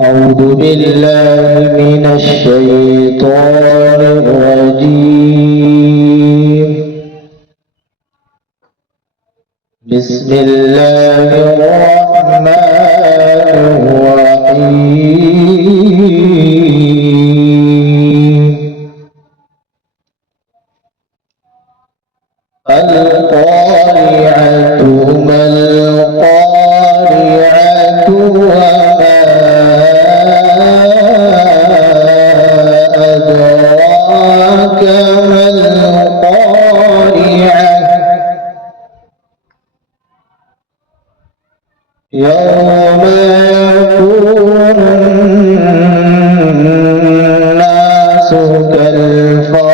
أعوذ بالله من الشيطان الرجيم. بسم الله الرحمن الرحيم. القارعة ما القارعة وما أدراك ما القارعة يوم يكون الناس كالفراش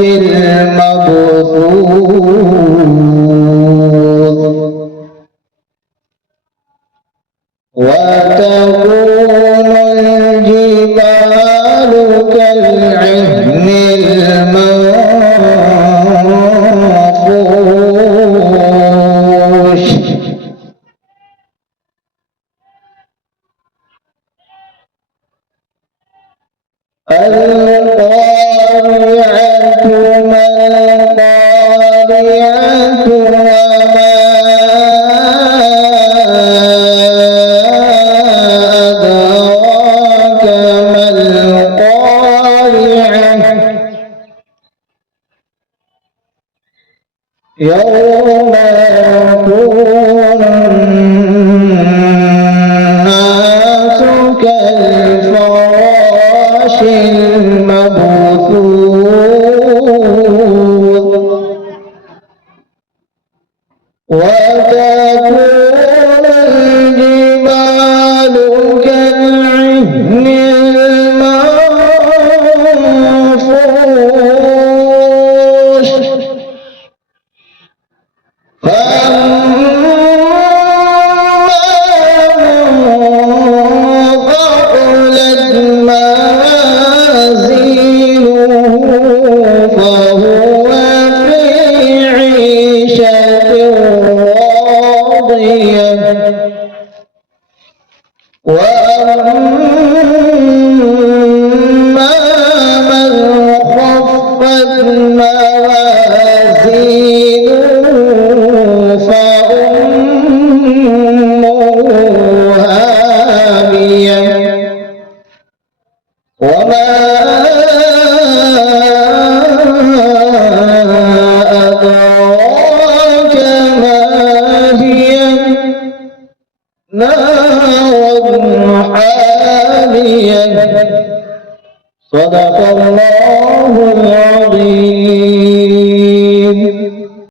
المبثوث وتكون الجبال كالعهن المنفوش القارعة ما القارعة وما أدراك ما القارعة يوم يكون الناس كالفراش المبثوث وتكون الجبال كالعهن المنفوش وأما من خفت موازينه فأمه هاوية وما أدراك ما هي نار حامية. صدق الله العظيم.